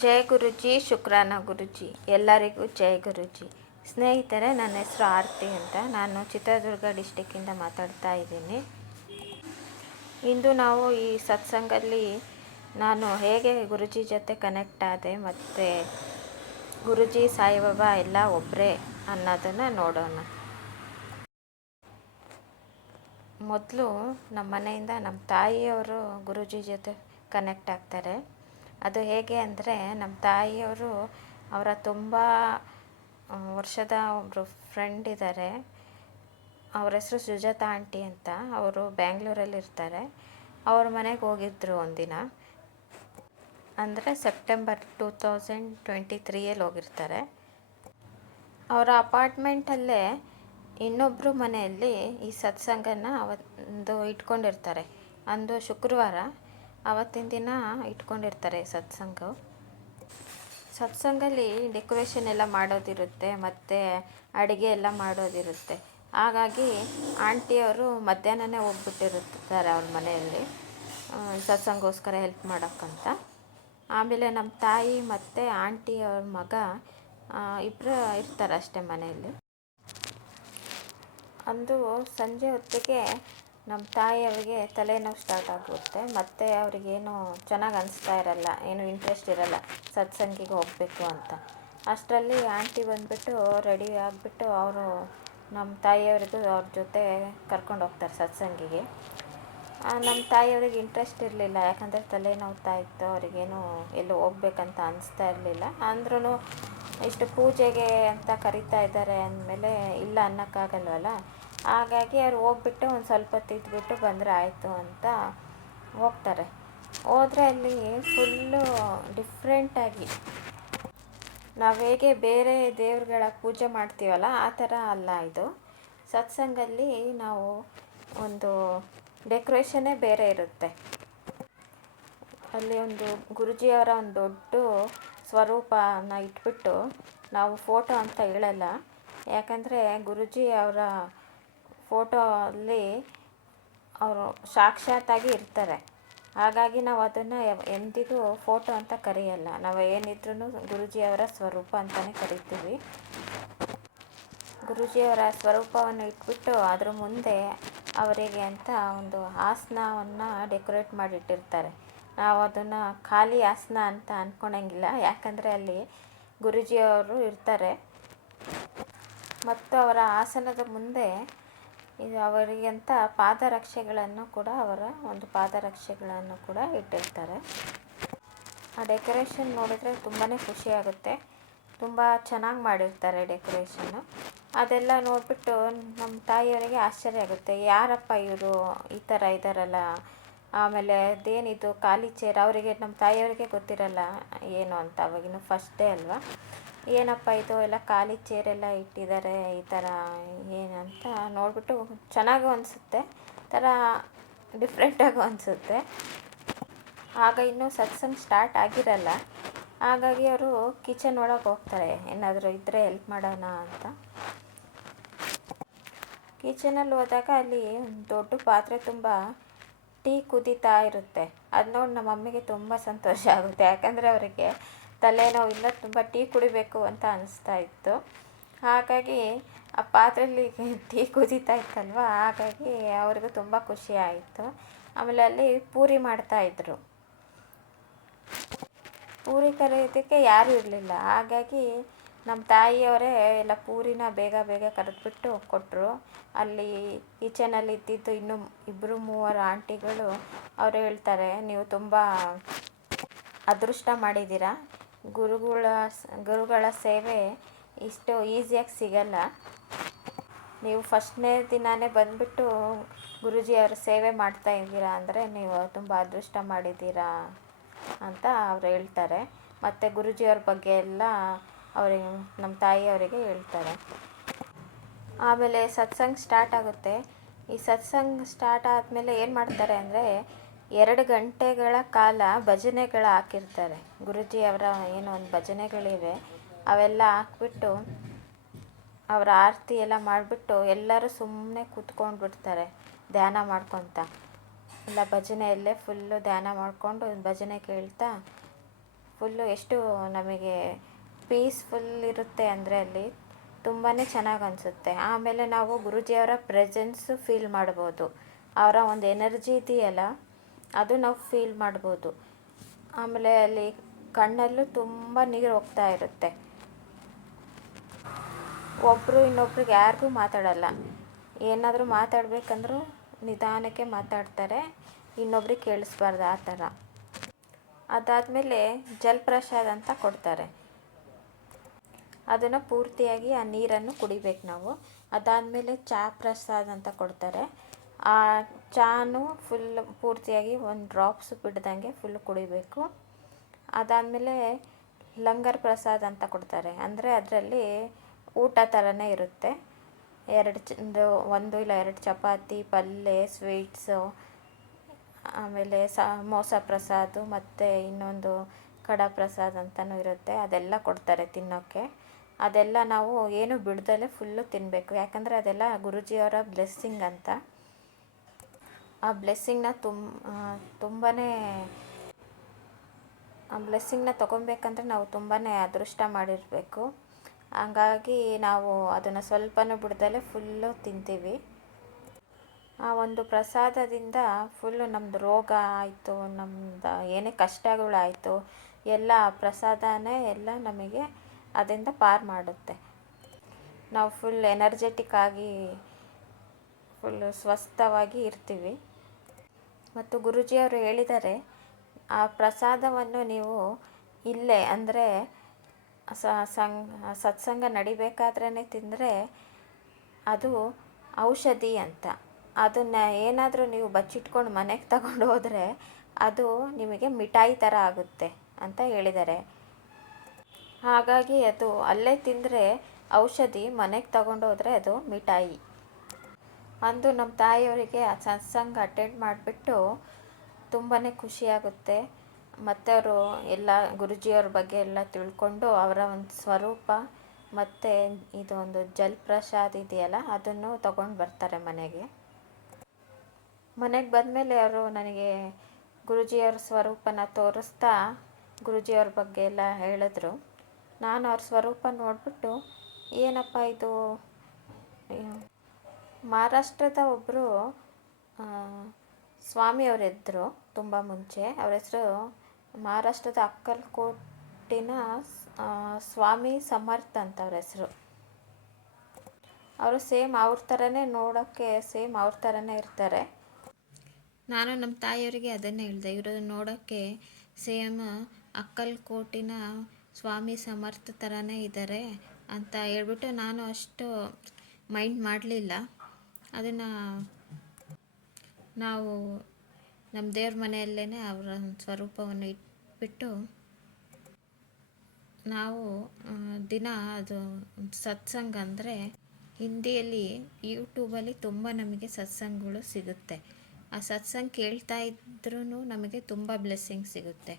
ಜಯ ಗುರುಜಿ, ಶುಕ್ರಾನ ಗುರುಜಿ. ಎಲ್ಲರಿಗೂ ಜಯ ಗುರುಜಿ. ಸ್ನೇಹಿತರೆ, ನನ್ನ ಹೆಸರು ಆರತಿ ಅಂತ. ನಾನು ಚಿತ್ರದುರ್ಗ ಡಿಸ್ಟಿಕ್ಕಿಂದ ಮಾತಾಡ್ತಾ ಇದ್ದೀನಿ. ಇಂದು ನಾವು ಈ ಸತ್ಸಂಗಲ್ಲಿ ನಾನು ಹೇಗೆ ಗುರುಜಿ ಜೊತೆ ಕನೆಕ್ಟ್ ಆದೆ ಮತ್ತು ಗುರುಜಿ ಸಾಯಿಬಾಬಾ ಎಲ್ಲ ಒಬ್ಬರೇ ಅನ್ನೋದನ್ನು ನೋಡೋಣ. ಮೊದಲು ನಮ್ಮ ಮನೆಯಿಂದ ನಮ್ಮ ತಾಯಿಯವರು ಗುರುಜಿ ಜೊತೆ ಕನೆಕ್ಟ್ ಆಗ್ತಾರೆ. ಅದು ಹೇಗೆ ಅಂದರೆ, ನಮ್ಮ ತಾಯಿಯವರು ಅವರ ತುಂಬ ವರ್ಷದ ಒಬ್ಬರು ಫ್ರೆಂಡ್ ಇದ್ದಾರೆ. ಅವ್ರ ಹೆಸರು ಸುಜಾತ ಆಂಟಿ ಅಂತ. ಅವರು ಬ್ಯಾಂಗ್ಳೂರಲ್ಲಿ ಇರ್ತಾರೆ. ಅವ್ರ ಮನೆಗೆ ಹೋಗಿದ್ದರು ಒಂದಿನ. ಅಂದರೆ ಸೆಪ್ಟೆಂಬರ್ 2023 ಹೋಗಿರ್ತಾರೆ. ಅವರ ಅಪಾರ್ಟ್ಮೆಂಟಲ್ಲೇ ಇನ್ನೊಬ್ಬರು ಮನೆಯಲ್ಲಿ ಈ ಸತ್ಸಂಗನ ಒಂದು ಇಟ್ಕೊಂಡಿರ್ತಾರೆ. ಅಂದು ಶುಕ್ರವಾರ, ಅವತ್ತಿನ ದಿನ ಇಟ್ಕೊಂಡಿರ್ತಾರೆ ಸತ್ಸಂಗಲ್ಲಿ ಡೆಕೋರೇಷನ್ ಎಲ್ಲ ಮಾಡೋದಿರುತ್ತೆ ಮತ್ತು ಅಡುಗೆ ಎಲ್ಲ ಮಾಡೋದಿರುತ್ತೆ. ಹಾಗಾಗಿ ಆಂಟಿಯವರು ಮಧ್ಯಾಹ್ನನೇ ಹೋಗ್ಬಿಟ್ಟಿರುತ್ತಾರೆ ಅವ್ರ ಮನೆಯಲ್ಲಿ ಸತ್ಸಂಗೋಸ್ಕರ ಹೆಲ್ಪ್ ಮಾಡೋಕ್ಕಂತ. ಆಮೇಲೆ ನಮ್ಮ ತಾಯಿ ಮತ್ತು ಆಂಟಿಯವ್ರ ಮಗ ಇಬ್ಬರು ಇರ್ತಾರೆ ಅಷ್ಟೇ ಮನೆಯಲ್ಲಿ. ಅಂದು ಸಂಜೆ ಹೊತ್ತಿಗೆ ನಮ್ಮ ತಾಯಿಯವರಿಗೆ ತಲೆನೋವು ಸ್ಟಾರ್ಟ್ ಆಗುತ್ತೆ. ಮತ್ತು ಅವ್ರಿಗೇನು ಚೆನ್ನಾಗಿ ಅನಿಸ್ತಾ ಇರಲ್ಲ, ಏನು ಇಂಟ್ರೆಸ್ಟ್ ಇರಲ್ಲ ಸತ್ಸಂಗಿಗೆ ಹೋಗಬೇಕು ಅಂತ. ಅಷ್ಟರಲ್ಲಿ ಆಂಟಿ ಬಂದುಬಿಟ್ಟು ರೆಡಿ ಆಗಿಬಿಟ್ಟು ಅವರು ನಮ್ಮ ತಾಯಿಯವರಿಗೂ ಅವ್ರ ಜೊತೆ ಕರ್ಕೊಂಡು ಹೋಗ್ತಾರೆ ಸತ್ಸಂಗಿಗೆ. ನಮ್ಮ ತಾಯಿಯವ್ರಿಗೆ ಇಂಟ್ರೆಸ್ಟ್ ಇರಲಿಲ್ಲ, ಯಾಕಂದರೆ ತಲೆನೋವ್ತಾ ಇತ್ತು. ಅವರಿಗೇನು ಎಲ್ಲೂ ಹೋಗ್ಬೇಕಂತ ಅನಿಸ್ತಾ ಇರಲಿಲ್ಲ. ಅಂದ್ರೂ ಇಷ್ಟು ಪೂಜೆಗೆ ಅಂತ ಕರಿತಾ ಇದ್ದಾರೆ ಅಂದಮೇಲೆ ಇಲ್ಲ ಅನ್ನೋಕ್ಕಾಗಲ್ವಲ್ಲ. ಹಾಗಾಗಿ ಅವ್ರು ಹೋಗ್ಬಿಟ್ಟು ಒಂದು ಸ್ವಲ್ಪ ಹೊತ್ತು ಇದ್ಬಿಟ್ಟು ಬಂದರೆ ಆಯಿತು ಅಂತ ಹೋಗ್ತಾರೆ. ಹೋದರೆ ಅಲ್ಲಿ ಫುಲ್ಲು ಡಿಫ್ರೆಂಟಾಗಿ, ನಾವು ಹೇಗೆ ಬೇರೆ ದೇವ್ರುಗಳ ಪೂಜೆ ಮಾಡ್ತೀವಲ್ಲ ಆ ಥರ ಅಲ್ಲ ಇದು. ಸತ್ಸಂಗಲ್ಲಿ ನಾವು ಒಂದು ಡೆಕೋರೇಷನ್ನೇ ಬೇರೆ ಇರುತ್ತೆ. ಅಲ್ಲಿ ಒಂದು ಗುರುಜಿಯವರ ಒಂದು ದೊಡ್ಡ ಸ್ವರೂಪನ ಇಟ್ಬಿಟ್ಟು, ನಾವು ಫೋಟೋ ಅಂತ ಹೇಳಲ್ಲ, ಯಾಕಂದರೆ ಗುರುಜಿ ಅವರ ಫೋಟೋ ಅಲ್ಲಿ ಅವರು ಸಾಕ್ಷಾತ್ತಾಗಿ ಇರ್ತಾರೆ. ಹಾಗಾಗಿ ನಾವು ಅದನ್ನು ಎಂದಿಗೂ ಫೋಟೋ ಅಂತ ಕರೆಯಲ್ಲ. ನಾವು ಏನಿದ್ರೂ ಗುರುಜಿಯವರ ಸ್ವರೂಪ ಅಂತಲೇ ಕರಿತೀವಿ. ಗುರುಜಿಯವರ ಸ್ವರೂಪವನ್ನು ಇಟ್ಬಿಟ್ಟು ಅದ್ರ ಮುಂದೆ ಅವರಿಗೆ ಅಂತ ಒಂದು ಆಸನವನ್ನು ಡೆಕೋರೇಟ್ ಮಾಡಿಟ್ಟಿರ್ತಾರೆ. ನಾವು ಅದನ್ನು ಖಾಲಿ ಆಸನ ಅಂತ ಅಂದ್ಕೊಳಂಗಿಲ್ಲ, ಯಾಕಂದರೆ ಅಲ್ಲಿ ಗುರುಜಿಯವರು ಇರ್ತಾರೆ. ಮತ್ತು ಅವರ ಆಸನದ ಮುಂದೆ ಅವರಿಗೆ ಅಂತ ಪಾದರಕ್ಷೆಗಳನ್ನು ಕೂಡ ಇಟ್ಟಿರ್ತಾರೆ. ಆ ಡೆಕೋರೇಷನ್ ನೋಡಿದರೆ ತುಂಬಾ ಖುಷಿಯಾಗುತ್ತೆ. ತುಂಬ ಚೆನ್ನಾಗಿ ಮಾಡಿರ್ತಾರೆ ಡೆಕೋರೇಷನ್ನು. ಅದೆಲ್ಲ ನೋಡಿಬಿಟ್ಟು ನಮ್ಮ ತಾಯಿಯವರಿಗೆ ಆಶ್ಚರ್ಯ ಆಗುತ್ತೆ. ಯಾರಪ್ಪ ಇವರು ಈ ಥರ ಇದ್ದಾರಲ್ಲ. ಆಮೇಲೆ ಅದೇನಿದು ಖಾಲಿ ಚೇರ್, ಅವರಿಗೆ ನಮ್ಮ ತಾಯಿಯವರಿಗೆ ಗೊತ್ತಿರಲ್ಲ ಏನು ಅಂತ, ಅವಾಗಿನ್ನು ಫಸ್ಟ್ ಡೇ ಅಲ್ವಾ. ಏನಪ್ಪ ಇದು ಎಲ್ಲ ಖಾಲಿ ಚೇರೆಲ್ಲ ಇಟ್ಟಿದ್ದಾರೆ ಈ ಥರ ಏನಂತ ನೋಡಿಬಿಟ್ಟು ಚೆನ್ನಾಗೂ ಅನಿಸುತ್ತೆ, ಥರ ಡಿಫ್ರೆಂಟಾಗೂ ಅನಿಸುತ್ತೆ. ಆಗ ಇನ್ನೂ ಸತ್ಸಂಗ ಸ್ಟಾರ್ಟ್ ಆಗಿರಲ್ಲ. ಹಾಗಾಗಿ ಅವರು ಕಿಚನ್ ಒಳಗೆ ಹೋಗ್ತಾರೆ, ಏನಾದರೂ ಇದ್ದರೆ ಹೆಲ್ಪ್ ಮಾಡೋಣ ಅಂತ. ಕಿಚನಲ್ಲಿ ಹೋದಾಗ ಅಲ್ಲಿ ದೊಡ್ಡ ಪಾತ್ರೆ ತುಂಬ ಟೀ ಕುದೀತಾ ಇರುತ್ತೆ. ಅದು ನೋಡಿ ನಮ್ಮ ಮಮ್ಮಿಗೆ ತುಂಬ ಸಂತೋಷ ಆಗುತ್ತೆ, ಯಾಕಂದರೆ ಅವರಿಗೆ ತಲೆನೋವಿಲ್ಲ, ತುಂಬ ಟೀ ಕುಡಿಬೇಕು ಅಂತ ಅನಿಸ್ತಾ ಇತ್ತು. ಹಾಗಾಗಿ ಆ ಪಾತ್ರೆಯಲ್ಲಿ ಟೀ ಕುದೀತಾ ಇತ್ತಲ್ವ, ಹಾಗಾಗಿ ಅವ್ರಿಗೂ ತುಂಬ ಖುಷಿ ಆಯಿತು. ಆಮೇಲೆ ಅಲ್ಲಿ ಪೂರಿ ಮಾಡ್ತಾಯಿದ್ರು. ಪೂರಿ ಕರೆಯೋದಕ್ಕೆ ಯಾರೂ ಇರಲಿಲ್ಲ. ಹಾಗಾಗಿ ನಮ್ಮ ತಾಯಿಯವರೇ ಎಲ್ಲ ಪೂರಿನ ಬೇಗ ಬೇಗ ಕರೆದ್ಬಿಟ್ಟು ಕೊಟ್ಟರು. ಅಲ್ಲಿ ಕಿಚನಲ್ಲಿ ಇದ್ದಿದ್ದು ಇನ್ನೂ 2-3 ಆಂಟಿಗಳು ಅವರು ಹೇಳ್ತಾರೆ, ನೀವು ತುಂಬ ಅದೃಷ್ಟ ಮಾಡಿದ್ದೀರಾ, ಗುರುಗಳ ಸೇವೆ ಇಷ್ಟು ಈಸಿಯಾಗಿ ಸಿಗಲ್ಲ. ನೀವು ಫಸ್ಟ್ನೇ ದಿನವೇ ಬಂದುಬಿಟ್ಟು ಗುರುಜಿಯವರ ಸೇವೆ ಮಾಡ್ತಾ ಇದ್ದೀರಾ ಅಂದರೆ ನೀವು ತುಂಬ ಅದೃಷ್ಟ ಮಾಡಿದ್ದೀರಾ ಅಂತ ಅವರು ಹೇಳ್ತಾರೆ. ಮತ್ತು ಗುರುಜಿಯವ್ರ ಬಗ್ಗೆ ಎಲ್ಲ ಅವರಿಗೆ, ನಮ್ಮ ತಾಯಿಯವರಿಗೆ ಹೇಳ್ತಾರೆ. ಆಮೇಲೆ ಸತ್ಸಂಗ ಸ್ಟಾರ್ಟ್ ಆಗುತ್ತೆ. ಈ ಸತ್ಸಂಗ ಸ್ಟಾರ್ಟ್ ಆದಮೇಲೆ ಏನು ಮಾಡ್ತಾರೆ ಅಂದರೆ, 2 ಗಂಟೆಗಳ ಕಾಲ ಭಜನೆಗಳು ಹಾಕಿರ್ತಾರೆ. ಗುರುಜಿಯವರ ಏನೋ ಒಂದು ಭಜನೆಗಳಿವೆ, ಅವೆಲ್ಲ ಹಾಕ್ಬಿಟ್ಟು ಅವರ ಆರತಿ ಎಲ್ಲ ಮಾಡಿಬಿಟ್ಟು ಎಲ್ಲರೂ ಸುಮ್ಮನೆ ಕೂತ್ಕೊಂಡ್ಬಿಡ್ತಾರೆ ಧ್ಯಾನ ಮಾಡ್ಕೊತ. ಇಲ್ಲ ಭಜನೆಯಲ್ಲೇ ಫುಲ್ಲು ಧ್ಯಾನ ಮಾಡಿಕೊಂಡು ಭಜನೆ ಕೇಳ್ತಾ ಫುಲ್ಲು ಎಷ್ಟು ನಮಗೆ ಪೀಸ್ಫುಲ್ ಇರುತ್ತೆ ಅಂದರೆ ಅಲ್ಲಿ ತುಂಬಾ ಚೆನ್ನಾಗಿ ಅನಿಸುತ್ತೆ. ಆಮೇಲೆ ನಾವು ಗುರೂಜಿಯವರ ಪ್ರೆಸೆನ್ಸು ಫೀಲ್ ಮಾಡ್ಬೋದು, ಅವರ ಒಂದು ಎನರ್ಜಿ ಇದೆಯಲ್ಲ ಅದು ನಾವು ಫೀಲ್ ಮಾಡ್ಬೋದು. ಆಮೇಲೆ ಅಲ್ಲಿ ಕಣ್ಣಲ್ಲೂ ತುಂಬ ನೀರು ಹೋಗ್ತಾ ಇರುತ್ತೆ. ಒಬ್ಬರು ಇನ್ನೊಬ್ರಿಗೆ ಯಾರಿಗೂ ಮಾತಾಡಲ್ಲ, ಏನಾದರೂ ಮಾತಾಡಬೇಕಂದ್ರೂ ನಿಧಾನಕ್ಕೆ ಮಾತಾಡ್ತಾರೆ, ಇನ್ನೊಬ್ರಿಗೆ ಕೇಳಿಸ್ಬಾರ್ದು ಆ ಥರ. ಅದಾದಮೇಲೆ ಜಲಪ್ರಸಾದ ಅಂತ ಕೊಡ್ತಾರೆ, ಅದನ್ನು ಪೂರ್ತಿಯಾಗಿ ಆ ನೀರನ್ನು ಕುಡಿಬೇಕು ನಾವು. ಅದಾದಮೇಲೆ ಚಹಾ ಪ್ರಸಾದ ಅಂತ ಕೊಡ್ತಾರೆ, ಆ ಚಾನು ಫುಲ್ ಪೂರ್ತಿಯಾಗಿ ಒಂದು ಡ್ರಾಪ್ಸು ಬಿಡ್ದಂಗೆ ಫುಲ್ ಕುಡಿಬೇಕು. ಅದಾದಮೇಲೆ ಲಂಗರ್ ಪ್ರಸಾದ ಅಂತ ಕೊಡ್ತಾರೆ, ಅಂದರೆ ಅದರಲ್ಲಿ ಊಟ ಥರನೇ ಇರುತ್ತೆ. ಒಂದು ಇಲ್ಲ ಎರಡು ಚಪಾತಿ, ಪಲ್ಯ, ಸ್ವೀಟ್ಸು, ಆಮೇಲೆ ಸಮೋಸ ಪ್ರಸಾದ ಮತ್ತು ಇನ್ನೊಂದು ಕಡ ಪ್ರಸಾದ ಅಂತಲೂ ಇರುತ್ತೆ, ಅದೆಲ್ಲ ಕೊಡ್ತಾರೆ ತಿನ್ನೋಕ್ಕೆ. ಅದೆಲ್ಲ ನಾವು ಏನು ಬಿಡ್ದಲೇ ಫುಲ್ಲು ತಿನ್ನಬೇಕು, ಯಾಕಂದರೆ ಅದೆಲ್ಲ ಗುರೂಜಿಯವರ ಬ್ಲೆಸ್ಸಿಂಗ್ ಅಂತ. ಆ ಬ್ಲೆಸ್ಸಿಂಗ್ನ ಆ ಬ್ಲೆಸ್ಸಿಂಗ್ನ ತೊಗೊಬೇಕಂದ್ರೆ ನಾವು ತುಂಬಾ ಅದೃಷ್ಟ ಮಾಡಿರಬೇಕು. ಹಂಗಾಗಿ ನಾವು ಅದನ್ನು ಸ್ವಲ್ಪನೂ ಬಿಡ್ದಲೇ ಫುಲ್ಲು ತಿಂತೀವಿ. ಆ ಒಂದು ಪ್ರಸಾದದಿಂದ ಫುಲ್ಲು ನಮ್ಮದು ರೋಗ ಆಯಿತು, ನಮ್ಮದು ಏನೇ ಕಷ್ಟಗಳಾಯಿತು ಎಲ್ಲ ಆ ಪ್ರಸಾದನೇ ಎಲ್ಲ ನಮಗೆ ಅದರಿಂದ ಪಾರು ಮಾಡುತ್ತೆ. ನಾವು ಫುಲ್ ಎನರ್ಜೆಟಿಕ್ ಆಗಿ ಫುಲ್ಲು ಸ್ವಸ್ಥವಾಗಿ ಇರ್ತೀವಿ. ಮತ್ತು ಗುರೂಜಿಯವರು ಹೇಳಿದ್ದಾರೆ, ಆ ಪ್ರಸಾದವನ್ನು ನೀವು ಇಲ್ಲೇ ಅಂದರೆ ಸತ್ಸಂಗ ನಡಿಬೇಕಾದ್ರೇ ತಿಂದರೆ ಅದು ಔಷಧಿ ಅಂತ. ಅದನ್ನು ಏನಾದರೂ ನೀವು ಬಚ್ಚಿಟ್ಕೊಂಡು ಮನೆಗೆ ತಗೊಂಡು ಹೋದರೆ ಅದು ನಿಮಗೆ ಮಿಠಾಯಿ ಥರ ಆಗುತ್ತೆ ಅಂತ ಹೇಳಿದ್ದಾರೆ. ಹಾಗಾಗಿ ಅದು ಅಲ್ಲೇ ತಿಂದರೆ ಔಷಧಿ, ಮನೆಗೆ ತಗೊಂಡು ಹೋದರೆ ಅದು ಮಿಠಾಯಿ. ಅಂದು ನಮ್ಮ ತಾಯಿಯವರಿಗೆ ಆ ಸತ್ಸಂಗ ಅಟೆಂಡ್ ಮಾಡಿಬಿಟ್ಟು ತುಂಬಾ ಖುಷಿಯಾಗುತ್ತೆ. ಮತ್ತು ಅವರು ಎಲ್ಲ ಗುರೂಜಿಯವ್ರ ಬಗ್ಗೆ ಎಲ್ಲ ತಿಳ್ಕೊಂಡು ಅವರ ಒಂದು ಸ್ವರೂಪ ಮತ್ತು ಇದು ಒಂದು ಜಲಪ್ರಸಾದ ಇದೆಯಲ್ಲ ಅದನ್ನು ತಗೊಂಡು ಬರ್ತಾರೆ ಮನೆಗೆ. ಮನೆಗೆ ಬಂದಮೇಲೆ ಅವರು ನನಗೆ ಗುರೂಜಿಯವ್ರ ಸ್ವರೂಪನ ತೋರಿಸ್ತಾ ಗುರೂಜಿಯವ್ರ ಬಗ್ಗೆ ಎಲ್ಲ ಹೇಳಿದ್ರು. ನಾನು ಅವ್ರ ಸ್ವರೂಪ ನೋಡಿಬಿಟ್ಟು ಏನಪ್ಪ ಇದು, ಮಹಾರಾಷ್ಟ್ರದ ಒಬ್ಬರು ಸ್ವಾಮಿಯವರಿದ್ದರು ತುಂಬ ಮುಂಚೆ, ಅವ್ರ ಹೆಸರು ಮಹಾರಾಷ್ಟ್ರದ ಅಕ್ಕಲ್ಕೋಟಿನ ಸ್ವಾಮಿ ಸಮರ್ಥ ಅಂತ ಅವ್ರ ಹೆಸರು. ಅವರು ಸೇಮ್ ಅವ್ರ ಥರನೇ, ನೋಡೋಕ್ಕೆ ಸೇಮ್ ಅವ್ರ ಥರನೇ ಇರ್ತಾರೆ. ನಾನು ನಮ್ಮ ತಾಯಿಯವರಿಗೆ ಅದನ್ನೇ ಹೇಳಿದೆ, ಇವರು ನೋಡೋಕ್ಕೆ ಸೇಮ್ ಅಕ್ಕಲ್ಕೋಟಿನ ಸ್ವಾಮಿ ಸಮರ್ಥ ಥರನೇ ಇದ್ದಾರೆ ಅಂತ ಹೇಳ್ಬಿಟ್ಟು ನಾನು ಅಷ್ಟು ಮೈಂಡ್ ಮಾಡಲಿಲ್ಲ. ಅದನ್ನು ನಾವು ನಮ್ಮ ದೇವ್ರ ಮನೆಯಲ್ಲೇ ಅವರ ಸ್ವರೂಪವನ್ನು ಇಟ್ಬಿಟ್ಟು ನಾವು ದಿನ ಅದು ಸತ್ಸಂಗ ಅಂದರೆ ಹಿಂದಿಯಲ್ಲಿ ಯೂಟ್ಯೂಬಲ್ಲಿ ತುಂಬ ನಮಗೆ ಸತ್ಸಂಗಗಳು ಸಿಗುತ್ತೆ. ಆ ಸತ್ಸಂಗ ಕೇಳ್ತಾ ಇದ್ರೂ ನಮಗೆ ತುಂಬ ಬ್ಲೆಸ್ಸಿಂಗ್ ಸಿಗುತ್ತೆ.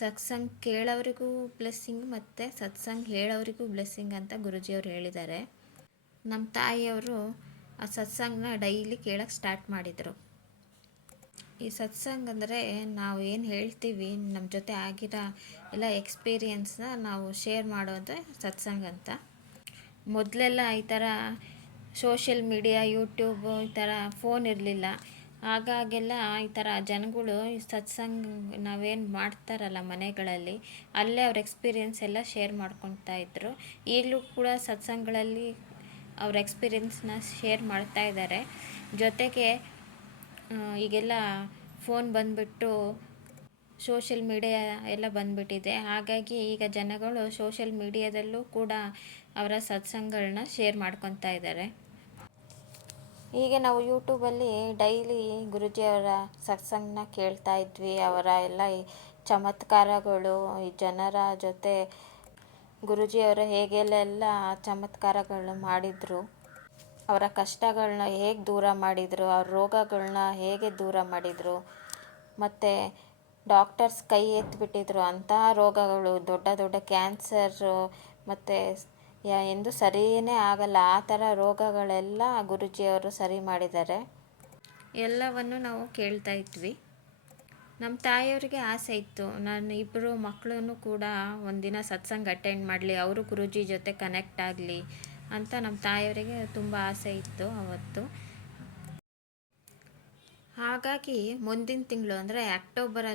ಸತ್ಸಂಗ ಕೇಳೋರಿಗೂ ಬ್ಲೆಸ್ಸಿಂಗ್ ಮತ್ತು ಸತ್ಸಂಗ ಹೇಳೋರಿಗೂ ಬ್ಲೆಸ್ಸಿಂಗ್ ಅಂತ ಗುರೂಜಿಯವರು ಹೇಳಿದ್ದಾರೆ. ನಮ್ಮ ತಾಯಿಯವರು ಆ ಸತ್ಸಂಗನ ಡೈಲಿ ಕೇಳೋಕ್ಕೆ ಸ್ಟಾರ್ಟ್ ಮಾಡಿದರು. ಈ ಸತ್ಸಂಗ ಅಂದರೆ ನಾವು ಏನು ಹೇಳ್ತೀವಿ, ನಮ್ಮ ಜೊತೆ ಆಗಿರೋ ಎಲ್ಲ ಎಕ್ಸ್ಪೀರಿಯನ್ಸ್ನ ನಾವು ಶೇರ್ ಮಾಡೋದೇ ಸತ್ಸಂಗ ಅಂತ. ಮೊದಲೆಲ್ಲ ಈ ಥರ ಸೋಷಿಯಲ್ ಮೀಡಿಯಾ, ಯೂಟ್ಯೂಬು ಈ ಥರ ಫೋನ್ ಇರಲಿಲ್ಲ. ಆಗಾಗೆಲ್ಲ ಈ ಥರ ಜನಗಳು ಈ ಸತ್ಸಂಗ ನಾವೇನು ಮಾಡ್ತಾರಲ್ಲ ಮನೆಗಳಲ್ಲಿ, ಅಲ್ಲೇ ಅವ್ರ ಎಕ್ಸ್ಪೀರಿಯೆನ್ಸ್ ಎಲ್ಲ ಶೇರ್ ಮಾಡ್ಕೊತಾ ಇದ್ದರು. ಈಗಲೂ ಕೂಡ ಸತ್ಸಂಗಗಳಲ್ಲಿ ಅವ್ರ ಎಕ್ಸ್ಪೀರಿಯೆನ್ಸ್ನ ಶೇರ್ ಮಾಡ್ತಾ ಇದ್ದಾರೆ. ಜೊತೆಗೆ ಈಗೆಲ್ಲ ಫೋನ್ ಬಂದುಬಿಟ್ಟು ಸೋಷಿಯಲ್ ಮೀಡಿಯಾ ಎಲ್ಲ ಬಂದುಬಿಟ್ಟಿದೆ. ಹಾಗಾಗಿ ಈಗ ಜನಗಳು ಸೋಷಿಯಲ್ ಮೀಡಿಯಾದಲ್ಲೂ ಕೂಡ ಅವರ ಸತ್ಸಂಗಗಳನ್ನ ಶೇರ್ ಮಾಡ್ಕೊತಾ ಇದ್ದಾರೆ. ಹೀಗೆ ನಾವು ಯೂಟ್ಯೂಬಲ್ಲಿ ಡೈಲಿ ಗುರೂಜಿಯವರ ಸತ್ಸಂಗನ ಕೇಳ್ತಾ ಇದ್ವಿ. ಅವರ ಎಲ್ಲ ಈ ಚಮತ್ಕಾರಗಳು, ಈ ಜನರ ಜೊತೆ ಗುರೂಜಿಯವರು ಹೇಗೆಲ್ಲ ಚಮತ್ಕಾರಗಳನ್ನ ಮಾಡಿದರು, ಅವರ ಕಷ್ಟಗಳನ್ನ ಹೇಗೆ ದೂರ ಮಾಡಿದರು, ಅವ್ರ ರೋಗಗಳನ್ನ ಹೇಗೆ ದೂರ ಮಾಡಿದರು, ಮತ್ತು ಡಾಕ್ಟರ್ಸ್ ಕೈ ಎತ್ತಿಬಿಟ್ಟಿದ್ರು ಅಂತಹ ರೋಗಗಳು, ದೊಡ್ಡ ದೊಡ್ಡ ಕ್ಯಾನ್ಸರು ಮತ್ತು ಎಂದು ಸರಿಯೇ ಆಗಲ್ಲ ಆ ಥರ ರೋಗಗಳೆಲ್ಲ ಗುರೂಜಿಯವರು ಸರಿ ಮಾಡಿದ್ದಾರೆ. ಎಲ್ಲವನ್ನು ನಾವು ಕೇಳ್ತಾ ಇದ್ವಿ. ನಮ್ಮ ತಾಯಿಯವರಿಗೆ ಆಸೆ ಇತ್ತು, ನಾನು ಇಬ್ಬರು ಮಕ್ಕಳೂ ಕೂಡ ಒಂದಿನ ಸತ್ಸಂಗ ಅಟೆಂಡ್ ಮಾಡಲಿ, ಅವರು ಗುರೂಜಿ ಜೊತೆ ಕನೆಕ್ಟ್ ಆಗಲಿ ಅಂತ ನಮ್ಮ ತಾಯಿಯವರಿಗೆ ತುಂಬ ಆಸೆ ಇತ್ತು ಅವತ್ತು. ಹಾಗಾಗಿ ಮುಂದಿನ ತಿಂಗಳು ಅಂದರೆ ಅಕ್ಟೋಬರ್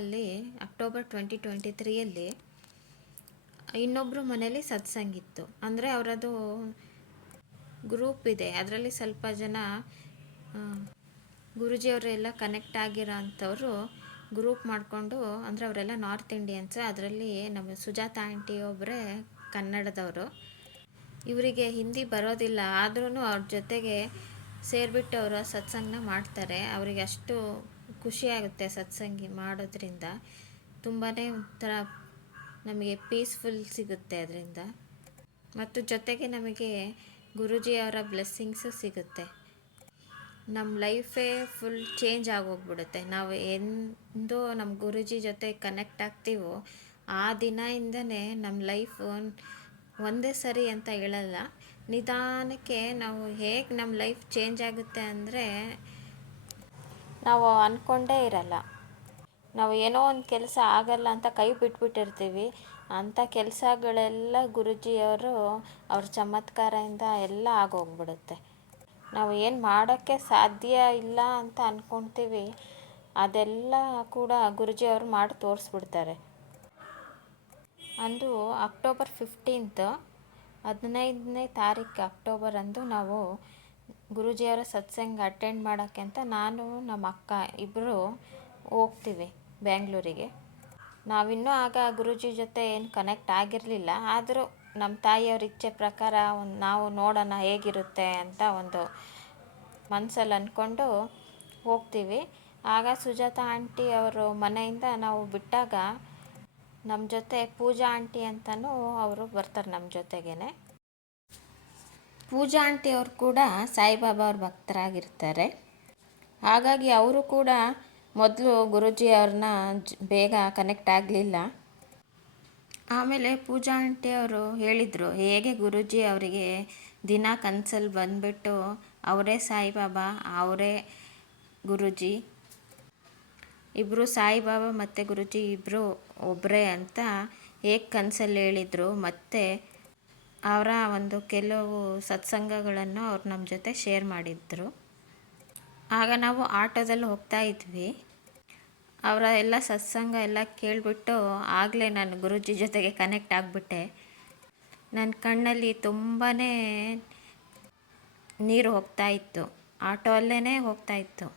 2023ಯಲ್ಲಿ ಇನ್ನೊಬ್ಬರು ಮನೇಲಿ ಸತ್ಸಂಗಿತ್ತು. ಅಂದರೆ ಅವರದು ಗ್ರೂಪ್ ಇದೆ, ಅದರಲ್ಲಿ ಸ್ವಲ್ಪ ಜನ ಗುರೂಜಿಯವರೆಲ್ಲ ಕನೆಕ್ಟ್ ಆಗಿರೋ ಅಂಥವರು ಗ್ರೂಪ್ ಮಾಡಿಕೊಂಡು, ಅಂದರೆ ಅವರೆಲ್ಲ ನಾರ್ತ್ ಇಂಡಿಯನ್ಸ್, ಅದರಲ್ಲಿ ನಮ್ಮ ಸುಜಾತ ಆಂಟಿ ಒಬ್ಬರೇ ಕನ್ನಡದವರು. ಇವರಿಗೆ ಹಿಂದಿ ಬರೋದಿಲ್ಲ, ಆದ್ರೂ ಅವ್ರ ಜೊತೆಗೆ ಸೇರಿಬಿಟ್ಟು ಅವರು ಸತ್ಸಂಗನ ಮಾಡ್ತಾರೆ. ಅವರಿಗೆ ಅಷ್ಟು ಖುಷಿಯಾಗುತ್ತೆ ಸತ್ಸಂಗಿ ಮಾಡೋದ್ರಿಂದ, ತುಂಬಾ ಒಂಥರ ನಮಗೆ ಪೀಸ್ಫುಲ್ ಸಿಗುತ್ತೆ ಅದರಿಂದ. ಮತ್ತು ಜೊತೆಗೆ ನಮಗೆ ಗುರೂಜಿಯವರ ಬ್ಲೆಸ್ಸಿಂಗ್ಸು ಸಿಗುತ್ತೆ. ನಮ್ಮ ಲೈಫೇ ಫುಲ್ ಚೇಂಜ್ ಆಗೋಗ್ಬಿಡುತ್ತೆ. ನಾವು ಎಂದೋ ನಮ್ಮ ಗುರೂಜಿ ಜೊತೆ ಕನೆಕ್ಟ್ ಆಗ್ತೀವೋ ಆ ದಿನದಿಂದನೇ ನಮ್ಮ ಲೈಫ್ ಒಂದೇ ಸರಿ ಅಂತ ಹೇಳಲ್ಲ, ನಿಧಾನಕ್ಕೆ ನಾವು ಹೇಗೆ ನಮ್ಮ ಲೈಫ್ ಚೇಂಜ್ ಆಗುತ್ತೆ ಅಂದರೆ ನಾವು ಅಂದ್ಕೊಂಡೇ ಇರಲ್ಲ. ನಾವು ಏನೋ ಒಂದು ಕೆಲಸ ಆಗಲ್ಲ ಅಂತ ಕೈ ಬಿಟ್ಬಿಟ್ಟಿರ್ತೀವಿ, ಅಂಥ ಕೆಲಸಗಳೆಲ್ಲ ಗುರೂಜಿಯವರು ಅವ್ರ ಚಮತ್ಕಾರದಿಂದ ಎಲ್ಲ ಆಗೋಗ್ಬಿಡುತ್ತೆ. ನಾವು ಏನು ಮಾಡೋಕ್ಕೆ ಸಾಧ್ಯ ಇಲ್ಲ ಅಂತ ಅಂದ್ಕೊಳ್ತೀವಿ, ಅದೆಲ್ಲ ಕೂಡ ಗುರೂಜಿಯವರು ಮಾಡಿ ತೋರಿಸ್ಬಿಡ್ತಾರೆ. ಅಂದು ಅಕ್ಟೋಬರ್ 15 15ನೇ ತಾರೀಕು ಅಕ್ಟೋಬರ್ ಅಂದು ನಾವು ಗುರೂಜಿಯವರ ಸತ್ಸಂಗ ಅಟೆಂಡ್ ಮಾಡೋಕ್ಕೆ ಅಂತ ನಾನು ನಮ್ಮ ಅಕ್ಕ ಇಬ್ಬರು ಹೋಗ್ತೀವಿ ಬೆಂಗಳೂರಿಗೆ. ನಾವಿನ್ನೂ ಆಗ ಗುರೂಜಿ ಜೊತೆ ಏನು ಕನೆಕ್ಟ್ ಆಗಿರಲಿಲ್ಲ, ಆದರೂ ನಮ್ಮ ತಾಯಿಯವ್ರ ಇಚ್ಛೆ ಪ್ರಕಾರ ನಾವು ನೋಡೋಣ ಹೇಗಿರುತ್ತೆ ಅಂತ ಒಂದು ಮನಸ್ಸಲ್ಲಿ ಅಂದ್ಕೊಂಡು ಹೋಗ್ತೀವಿ. ಆಗ ಸುಜಾತ ಆಂಟಿ ಅವರು ಮನೆಯಿಂದ ನಾವು ಬಿಟ್ಟಾಗ ನಮ್ಮ ಜೊತೆ ಪೂಜಾ ಆಂಟಿ ಅಂತಲೂ ಅವರು ಬರ್ತಾರೆ ನಮ್ಮ ಜೊತೆಗೇ. ಪೂಜಾ ಆಂಟಿ ಅವರು ಕೂಡ ಸಾಯಿಬಾಬಾ ಅವ್ರ ಭಕ್ತರಾಗಿರ್ತಾರೆ. ಹಾಗಾಗಿ ಅವರು ಕೂಡ ಮೊದಲು ಗುರೂಜಿ ಅವ್ರನ್ನ ಬೇಗ ಕನೆಕ್ಟ್ ಆಗಲಿಲ್ಲ. ಆಮೇಲೆ ಪೂಜಾ ಆಂಟಿ ಅವರು ಹೇಳಿದರು, ಹೇಗೆ ಗುರೂಜಿ ಅವರಿಗೆ ದಿನ ಕನಸಲ್ಲಿ ಬಂದುಬಿಟ್ಟು ಅವರೇ ಸಾಯಿಬಾಬಾ ಅವರೇ ಗುರೂಜಿ, ಇಬ್ಬರು ಸಾಯಿಬಾಬಾ ಮತ್ತು ಗುರೂಜಿ ಇಬ್ಬರು ಒಬ್ಬರೇ ಅಂತ ಹೇಗೆ ಕನಸಲ್ಲಿ ಹೇಳಿದರು. ಮತ್ತು ಅವರ ಒಂದು ಕೆಲವು ಸತ್ಸಂಗಗಳನ್ನು ಅವ್ರು ನಮ್ಮ ಜೊತೆ ಶೇರ್ ಮಾಡಿದ್ರು. ಆಗ ನಾವು ಆಟೋದಲ್ಲಿ ಹೋಗ್ತಾ ಇದ್ವಿ. ಅವರ ಎಲ್ಲ ಸತ್ಸಂಗ ಎಲ್ಲ ಕೇಳಿಬಿಟ್ಟು ಆಗಲೇ ನಾನು ಗುರೂಜಿ ಜೊತೆಗೆ ಕನೆಕ್ಟ್ ಆಗಿಬಿಟ್ಟೆ. ನನ್ನ ಕಣ್ಣಲ್ಲಿ ತುಂಬಾ ನೀರು ಹೋಗ್ತಾ ಇತ್ತು, ಆಟೋ ಅಲ್ಲೇ ಹೋಗ್ತಾ ಇತ್ತು.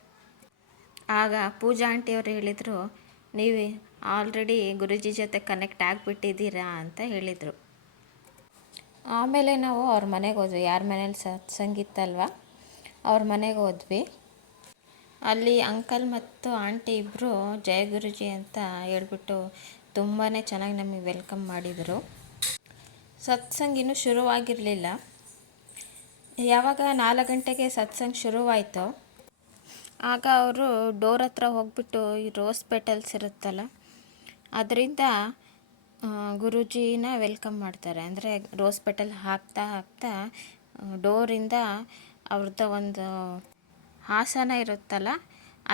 ಆಗ ಪೂಜಾ ಆಂಟಿಯವರು ಹೇಳಿದರು, ನೀವು ಆಲ್ರೆಡಿ ಗುರೂಜಿ ಜೊತೆ ಕನೆಕ್ಟ್ ಆಗಿಬಿಟ್ಟಿದ್ದೀರಾ ಅಂತ ಹೇಳಿದರು. ಆಮೇಲೆ ನಾವು ಅವ್ರ ಮನೆಗೆ ಹೋದ್ವಿ, ಯಾರ ಮನೇಲಿ ಸತ್ಸಂಗಿತ್ತಲ್ವ ಅವ್ರ ಮನೆಗೆ ಹೋದ್ವಿ. ಅಲ್ಲಿ ಅಂಕಲ್ ಮತ್ತು ಆಂಟಿ ಇಬ್ಬರು ಜಯ ಗುರೂಜಿ ಅಂತ ಹೇಳ್ಬಿಟ್ಟು ತುಂಬಾ ಚೆನ್ನಾಗಿ ನಮಗೆ ವೆಲ್ಕಮ್ ಮಾಡಿದರು. ಸತ್ಸಂಗ ಇನ್ನೂ ಶುರುವಾಗಿರಲಿಲ್ಲ. ಯಾವಾಗ 4 ಗಂಟೆಗೆ ಸತ್ಸಂಗ ಶುರುವಾಯಿತು, ಆಗ ಅವರು ಡೋರ್ ಹತ್ರ ಹೋಗ್ಬಿಟ್ಟು ಈ ರೋಸ್ ಪೆಟಲ್ಸ್ ಇರುತ್ತಲ್ಲ ಅದರಿಂದ ಗುರೂಜಿನ ವೆಲ್ಕಮ್ ಮಾಡ್ತಾರೆ. ಅಂದರೆ ರೋಸ್ ಪೆಟಲ್ ಹಾಕ್ತಾ ಹಾಕ್ತಾ ಡೋರಿಂದ ಅವ್ರದ್ದು ಒಂದು ಆಸನ ಇರುತ್ತಲ್ಲ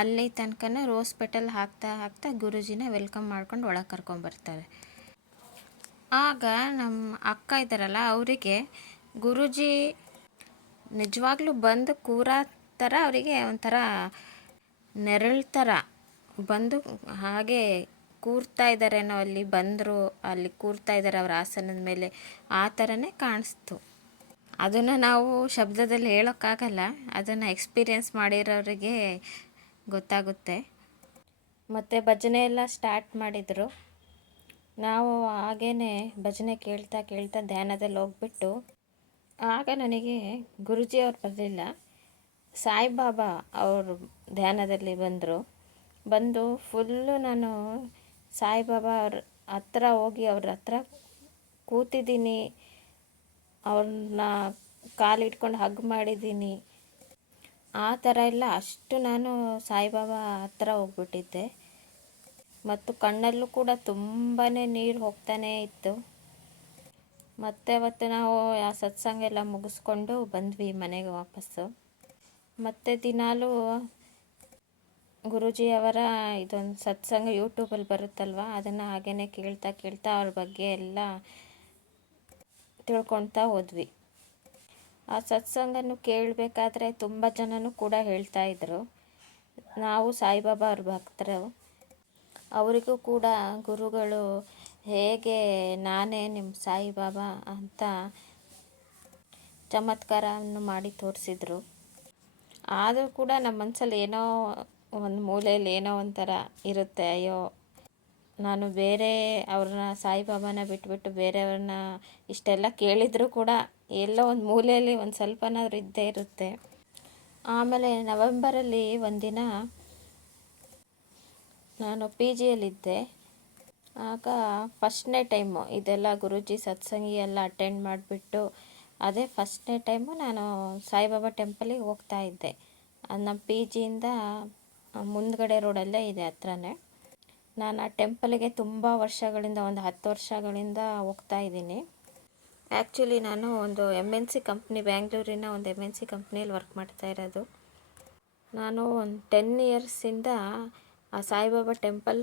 ಅಲ್ಲಿ ತನಕ ರೋಸ್ ಪೆಟಲ್ ಹಾಕ್ತಾ ಹಾಕ್ತಾ ಗುರೂಜಿನ ವೆಲ್ಕಮ್ ಮಾಡ್ಕೊಂಡು ಒಳಗೆ ಕರ್ಕೊಂಬರ್ತಾರೆ. ಆಗ ನಮ್ಮ ಅಕ್ಕ ಇದ್ದಾರಲ್ಲ ಅವರಿಗೆ ಗುರೂಜಿ ನಿಜವಾಗ್ಲೂ ಬಂದು ಕೂರೋ ಥರ ಅವರಿಗೆ ಒಂಥರ ನೆರಳು ಥರ ಬಂದು ಹಾಗೆ ಕೂರ್ತಾ ಇದ್ದಾರೇನೋ, ಅಲ್ಲಿ ಬಂದರು ಅಲ್ಲಿ ಕೂರ್ತಾ ಇದ್ದಾರೆ ಅವ್ರ ಆಸನದ ಮೇಲೆ, ಆ ಥರನೇ ಕಾಣಿಸ್ತು. ಅದನ್ನು ನಾವು ಶಬ್ದದಲ್ಲಿ ಹೇಳೋಕ್ಕಾಗಲ್ಲ, ಅದನ್ನು ಎಕ್ಸ್ಪೀರಿಯೆನ್ಸ್ ಮಾಡಿರೋರಿಗೆ ಗೊತ್ತಾಗುತ್ತೆ. ಮತ್ತು ಭಜನೆ ಎಲ್ಲ ಸ್ಟಾರ್ಟ್ ಮಾಡಿದರು. ನಾವು ಹಾಗೇ ಭಜನೆ ಕೇಳ್ತಾ ಕೇಳ್ತಾ ಧ್ಯಾನದಲ್ಲಿ ಹೋಗ್ಬಿಟ್ಟು, ಆಗ ನನಗೆ ಗುರೂಜಿಯವ್ರು ಬರಲಿಲ್ಲ, ಸಾಯಿಬಾಬಾ ಅವರು ಧ್ಯಾನದಲ್ಲಿ ಬಂದು ಫುಲ್ಲು ನಾನು ಸಾಯಿಬಾಬಾ ಅವ್ರ ಹತ್ರ ಹೋಗಿ ಅವ್ರ ಹತ್ರ ಕೂತಿದ್ದೀನಿ, ಅವ್ರನ್ನ ಕಾಲಿಟ್ಕೊಂಡು ಹಗ್ ಮಾಡಿದ್ದೀನಿ. ಆ ಥರ ಎಲ್ಲ ಅಷ್ಟು ನಾನು ಸಾಯಿಬಾಬಾ ಹತ್ರ ಹೋಗ್ಬಿಟ್ಟಿದ್ದೆ. ಮತ್ತು ಕಣ್ಣಲ್ಲೂ ಕೂಡ ತುಂಬಾ ನೀರು ಹೋಗ್ತಾನೇ ಇತ್ತು. ಮತ್ತೆ ಅವತ್ತು ನಾವು ಆ ಸತ್ಸಂಗ ಎಲ್ಲ ಮುಗಿಸ್ಕೊಂಡು ಬಂದ್ವಿ ಮನೆಗೆ ವಾಪಸ್ಸು. ಮತ್ತು ದಿನಾಲೂ ಗುರೂಜಿಯವರ ಇದೊಂದು ಸತ್ಸಂಗ ಯೂಟ್ಯೂಬಲ್ಲಿ ಬರುತ್ತಲ್ವ, ಅದನ್ನು ಹಾಗೇ ಕೇಳ್ತಾ ಕೇಳ್ತಾ ಅವ್ರ ಬಗ್ಗೆ ಎಲ್ಲ ತಿಳ್ಕೊಳ್ತಾ ಹೋದ್ವಿ. ಆ ಸತ್ಸಂಗನ್ನು ಕೇಳಬೇಕಾದ್ರೆ ತುಂಬ ಜನನೂ ಕೂಡ ಹೇಳ್ತಾಯಿದ್ರು, ನಾವು ಸಾಯಿಬಾಬಾ ಅವ್ರ ಭಕ್ತರು, ಅವರಿಗೂ ಕೂಡ ಗುರುಗಳು ಹೇಗೆ ನಾನೇ ನಿಮ್ಮ ಸಾಯಿಬಾಬಾ ಅಂತ ಚಮತ್ಕಾರವನ್ನು ಮಾಡಿ ತೋರಿಸಿದ್ರು. ಆದರೂ ಕೂಡ ನಮ್ಮ ಮನಸ್ಸಲ್ಲಿ ಏನೋ ಒಂದು ಮೂಲೆಯಲ್ಲಿ ಏನೋ ಒಂಥರ ಇರುತ್ತೆ, ಅಯ್ಯೋ ನಾನು ಬೇರೆ ಅವ್ರನ್ನ ಸಾಯಿಬಾಬಾನ ಬಿಟ್ಬಿಟ್ಟು ಬೇರೆಯವ್ರನ್ನ ಇಷ್ಟೆಲ್ಲ ಕೇಳಿದರೂ ಕೂಡ ಎಲ್ಲೋ ಒಂದು ಮೂಲೆಯಲ್ಲಿ ಒಂದು ಸ್ವಲ್ಪನಾದ್ರೂ ಇದ್ದೇ ಇರುತ್ತೆ. ಆಮೇಲೆ ನವೆಂಬರಲ್ಲಿ ಒಂದಿನ ನಾನು PGಯಲ್ಲಿದ್ದೆ. ಆಗ ಫಸ್ಟ್ನೇ ಟೈಮು ಇದೆಲ್ಲ ಗುರೂಜಿ ಸತ್ಸಂಗಿ ಎಲ್ಲ ಅಟೆಂಡ್ ಮಾಡಿಬಿಟ್ಟು ಅದೇ ಫಸ್ಟ್ನೇ ಟೈಮು ನಾನು ಸಾಯಿಬಾಬಾ ಟೆಂಪಲಿಗೆ ಹೋಗ್ತಾ ಇದ್ದೆ. ಅದು ನಮ್ಮ PGಯಿಂದ ಮುಂದ್ಗಡೆ ರೋಡಲ್ಲೇ ಇದೆ, ಹತ್ರನೇ. ನಾನು ಆ ಟೆಂಪಲಿಗೆ ತುಂಬ ವರ್ಷಗಳಿಂದ, ಒಂದು 10 ವರ್ಷಗಳಿಂದ ಹೋಗ್ತಾ ಇದ್ದೀನಿ. ಆ್ಯಕ್ಚುಲಿ ನಾನು ಒಂದು MNC ಕಂಪ್ನಿ, ಬ್ಯಾಂಗ್ಳೂರಿನ ಒಂದು MNC ಕಂಪ್ನಿಯಲ್ಲಿ ವರ್ಕ್ ಮಾಡ್ತಾ ಇರೋದು. ನಾನು ಒಂದು 10 ಇಯರ್ಸಿಂದ ಆ ಸಾಯಿಬಾಬಾ ಟೆಂಪಲ್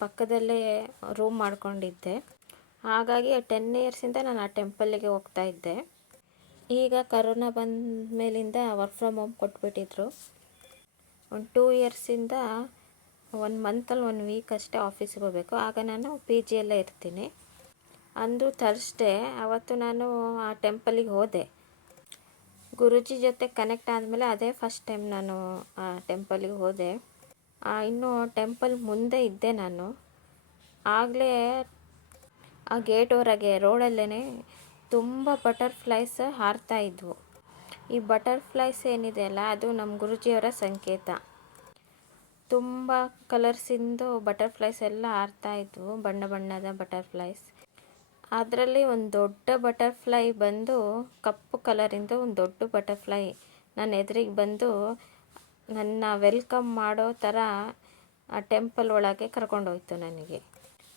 ಪಕ್ಕದಲ್ಲೇ ರೂಮ್ ಮಾಡ್ಕೊಂಡಿದ್ದೆ. ಹಾಗಾಗಿ 10 ಇಯರ್ಸಿಂದ ನಾನು ಆ ಟೆಂಪಲ್ಲಿಗೆ ಹೋಗ್ತಾ ಇದ್ದೆ. ಈಗ ಕರೋನಾ ಬಂದ ಮೇಲಿಂದ ವರ್ಕ್ ಫ್ರಮ್ ಹೋಮ್ ಕೊಟ್ಬಿಟ್ಟಿದ್ರು. ಒಂದು 2 ಇಯರ್ಸಿಂದ 1 ಮಂತಲ್ಲಿ 1 ವೀಕ್ ಅಷ್ಟೇ ಆಫೀಸಿಗೆ ಹೋಗಬೇಕು. ಆಗ ನಾನು PGಯಲ್ಲೇ ಇರ್ತೀನಿ. ಅಂದು ಥರ್ಸ್ಡೇ ಅವತ್ತು ನಾನು ಆ ಟೆಂಪಲಿಗೆ ಹೋದೆ. ಗುರೂಜಿ ಜೊತೆ ಕನೆಕ್ಟ್ ಆದಮೇಲೆ ಅದೇ ಫಸ್ಟ್ ಟೈಮ್ ನಾನು ಆ ಟೆಂಪಲಿಗೆ ಹೋದೆ. ಇನ್ನೂ ಟೆಂಪಲ್ ಮುಂದೆ ಇದ್ದೆ ನಾನು. ಆಗಲೇ ಆ ಗೇಟ್ ಹೊರಗೆ ರೋಡಲ್ಲೇ ತುಂಬ ಬಟರ್ಫ್ಲೈಸ್ ಹಾರ್ತಾ ಇದ್ವು. ಈ ಬಟರ್ಫ್ಲೈಸ್ ಏನಿದೆ ಅಲ್ಲ, ಅದು ನಮ್ಮ ಗುರೂಜಿಯವರ ಸಂಕೇತ. ತುಂಬ ಕಲರ್ಸಿಂದು ಬಟರ್ಫ್ಲೈಸ್ ಎಲ್ಲ ಹಾರ್ತಾ ಇದ್ವು, ಬಣ್ಣ ಬಣ್ಣದ ಬಟರ್ಫ್ಲೈಸ್. ಅದರಲ್ಲಿ ಒಂದು ದೊಡ್ಡ ಬಟರ್ಫ್ಲೈ ಬಂದು, ಕಪ್ಪು ಕಲರಿಂದು ಒಂದು ದೊಡ್ಡ ಬಟರ್ಫ್ಲೈ ನನ್ನ ಎದುರಿಗೆ ಬಂದು ನನ್ನ ವೆಲ್ಕಮ್ ಮಾಡೋ ಥರ ಆ ಟೆಂಪಲ್ ಒಳಗೆ ಕರ್ಕೊಂಡೋಯ್ತು ನನಗೆ.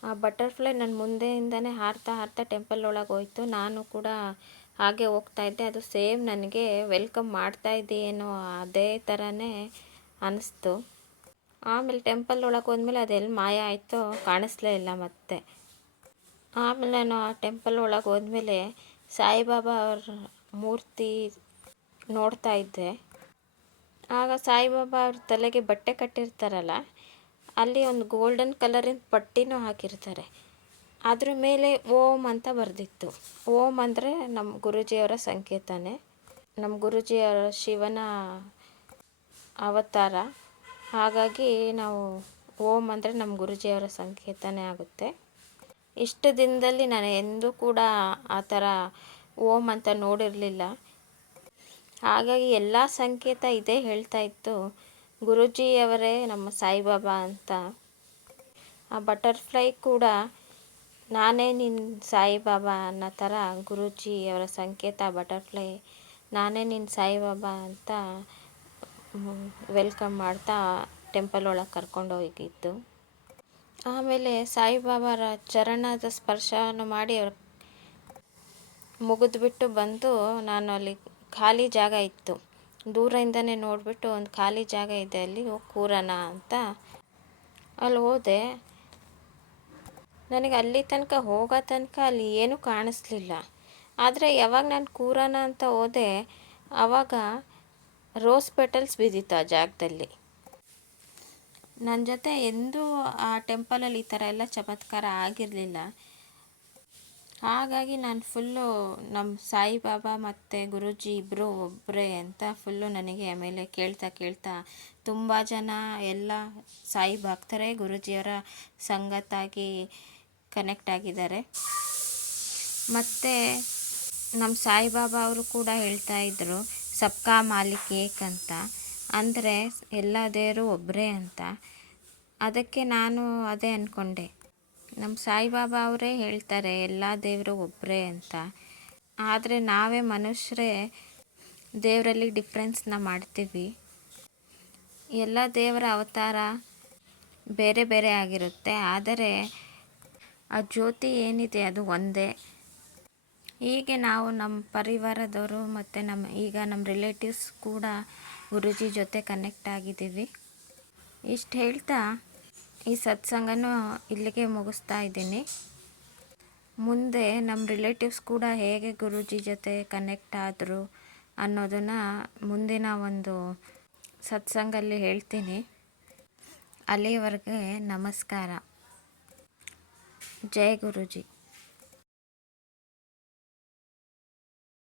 ಆ ಬಟರ್ಫ್ಲೈ ನನ್ನ ಮುಂದೆಯಿಂದನೇ ಹಾರ್ತಾ ಹಾರ್ತಾ ಟೆಂಪಲ್ ಒಳಗೆ ಹೋಯ್ತು. ನಾನು ಕೂಡ ಹಾಗೆ ಹೋಗ್ತಾ ಇದ್ದೆ. ಅದು ಸೇಮ್ ನನಗೆ ವೆಲ್ಕಮ್ ಮಾಡ್ತಾ ಇದೆಯೇನೋ ಅದೇ ಥರನೇ ಅನ್ನಿಸ್ತು. ಆಮೇಲೆ ಟೆಂಪಲ್ ಒಳಗೆ ಹೋದ್ಮೇಲೆ ಅದೆಲ್ಲಿ ಮಾಯ ಆಯಿತೋ ಕಾಣಿಸ್ಲೇ ಇಲ್ಲ ಮತ್ತೆ. ಆಮೇಲೆ ನಾನು ಆ ಟೆಂಪಲ್ ಒಳಗೆ ಹೋದ್ಮೇಲೆ ಸಾಯಿಬಾಬಾ ಅವ್ರ ಮೂರ್ತಿ ನೋಡ್ತಾ ಇದ್ದೆ. ಆಗ ಸಾಯಿಬಾಬಾ ಅವ್ರ ತಲೆಗೆ ಬಟ್ಟೆ ಕಟ್ಟಿರ್ತಾರಲ್ಲ, ಅಲ್ಲಿ ಒಂದು ಗೋಲ್ಡನ್ ಕಲರಿನ ಪಟ್ಟಿನೂ ಹಾಕಿರ್ತಾರೆ. ಅದ್ರ ಮೇಲೆ ಓಂ ಅಂತ ಬರೆದಿತ್ತು. ಓಂ ಅಂದರೆ ನಮ್ಮ ಗುರೂಜಿಯವರ ಸಂಕೇತನೇ. ನಮ್ಮ ಗುರೂಜಿಯವರ ಶಿವನ ಅವತಾರ. ಹಾಗಾಗಿ ನಾವು ಓಂ ಅಂದರೆ ನಮ್ಮ ಗುರೂಜಿಯವರ ಸಂಕೇತನೇ ಆಗುತ್ತೆ. ಇಷ್ಟು ದಿನದಲ್ಲಿ ನಾನು ಎಂದೂ ಕೂಡ ಆ ಥರ ಓಂ ಅಂತ ನೋಡಿರಲಿಲ್ಲ. ಹಾಗಾಗಿ ಎಲ್ಲ ಸಂಕೇತ ಇದೇ ಹೇಳ್ತಾ ಇತ್ತು, ಗುರೂಜಿಯವರೇ ನಮ್ಮ ಸಾಯಿಬಾಬಾ ಅಂತ. ಆ ಬಟರ್ಫ್ಲೈ ಕೂಡ ನಾನೇ ನಿನ್ನ ಸಾಯಿಬಾಬಾ ಅನ್ನೋ ಥರ ಗುರೂಜಿಯವರ ಸಂಕೇತ ಬಟರ್ಫ್ಲೈ, ನಾನೇ ನಿನ್ನ ಸಾಯಿಬಾಬಾ ಅಂತ ವೆಲ್ಕಮ್ ಮಾಡ್ತಾ ಟೆಂಪಲ್ ಒಳಗೆ ಕರ್ಕೊಂಡು ಹೋಗಿದ್ದು. ಆಮೇಲೆ ಸಾಯಿಬಾಬಾರ ಚರಣದ ಸ್ಪರ್ಶವನ್ನು ಮಾಡಿ ಅವ್ರ ಮುಗಿದ್ಬಿಟ್ಟು ಬಂದು, ನಾನು ಅಲ್ಲಿ ಖಾಲಿ ಜಾಗ ಇತ್ತು, ದೂರದಿಂದನೇ ನೋಡಿಬಿಟ್ಟು ಒಂದು ಖಾಲಿ ಜಾಗ ಇದೆ, ಅಲ್ಲಿ ಹೋಗಿ ಕೂರೋಣ ಅಂತ ಅಲ್ಲಿ ಹೋದೆ. ನನಗೆ ಅಲ್ಲಿ ತನಕ ಹೋಗೋ ತನಕ ಅಲ್ಲಿ ಏನೂ ಕಾಣಿಸ್ಲಿಲ್ಲ. ಆದರೆ ಯಾವಾಗ ನಾನು ಕೂರೋಣ ಅಂತ ಹೋದೆ, ಆವಾಗ ರೋಸ್ ಪೆಟಲ್ಸ್ ಬಿದ್ದಿತ್ತು ಆ ಜಾಗದಲ್ಲಿ. ನನ್ನ ಜೊತೆ ಎಂದೂ ಆ ಟೆಂಪಲಲ್ಲಿ ಈ ಥರ ಎಲ್ಲ ಚಮತ್ಕಾರ ಆಗಿರಲಿಲ್ಲ. ಹಾಗಾಗಿ ನಾನು ಫುಲ್ಲು ನಮ್ಮ ಸಾಯಿಬಾಬಾ ಮತ್ತು ಗುರೂಜಿ ಇಬ್ಬರು ಒಬ್ಬರೇ ಅಂತ ಫುಲ್ಲು ನನಗೆ ಆಮೇಲೆ ಕೇಳ್ತಾ ಕೇಳ್ತಾ ತುಂಬ ಜನ ಎಲ್ಲ ಸಾಯಿ ಭಕ್ತರೇ ಗುರೂಜಿಯವರ ಸಂಗತಾಗಿ ಕನೆಕ್ಟ್ ಆಗಿದ್ದಾರೆ. ಮತ್ತು ನಮ್ಮ ಸಾಯಿಬಾಬಾ ಅವರು ಕೂಡ ಹೇಳ್ತಾ ಇದ್ದರು, ಸಬ್ಕಾ ಮಾಲಿಕ್ ಏಕ್ ಅಂತ, ಅಂದರೆ ಎಲ್ಲ ದೇವರು ಒಬ್ಬರೇ ಅಂತ. ಅದಕ್ಕೆ ನಾನು ಅದೇ ಅಂದ್ಕೊಂಡೆ, ನಮ್ಮ ಸಾಯಿಬಾಬಾ ಅವರೇ ಹೇಳ್ತಾರೆ ಎಲ್ಲ ದೇವರು ಒಬ್ಬರೇ ಅಂತ. ಆದರೆ ನಾವೇ ಮನುಷ್ಯರೇ ದೇವರಲ್ಲಿ ಡಿಫ್ರೆನ್ಸ್ನ ಮಾಡ್ತೀವಿ. ಎಲ್ಲ ದೇವರ ಅವತಾರ ಬೇರೆ ಬೇರೆ ಆಗಿರುತ್ತೆ, ಆದರೆ ಆ ಜ್ಯೋತಿ ಏನಿದೆ ಅದು ಒಂದೇ. ಹೀಗೆ ನಾವು ನಮ್ಮ ಪರಿವಾರದವರು ಮತ್ತು ಈಗ ನಮ್ಮ ರಿಲೇಟಿವ್ಸ್ ಕೂಡ ಗುರೂಜಿ ಜೊತೆ ಕನೆಕ್ಟ್ ಆಗಿದ್ದೀವಿ. ಇಷ್ಟು ಹೇಳ್ತಾ ಈ ಸತ್ಸಂಗನೂ ಇಲ್ಲಿಗೆ ಮುಗಿಸ್ತಾ ಇದ್ದೀನಿ. ಮುಂದೆ ನಮ್ಮ ರಿಲೇಟಿವ್ಸ್ ಕೂಡ ಹೇಗೆ ಗುರೂಜಿ ಜೊತೆ ಕನೆಕ್ಟ್ ಆದರು ಅನ್ನೋದನ್ನು ಮುಂದಿನ ಒಂದು ಸತ್ಸಂಗಲ್ಲಿ ಹೇಳ್ತೀನಿ. ಅಲ್ಲಿವರೆಗೆ ನಮಸ್ಕಾರ. ಜೈ ಗುರೂಜಿ.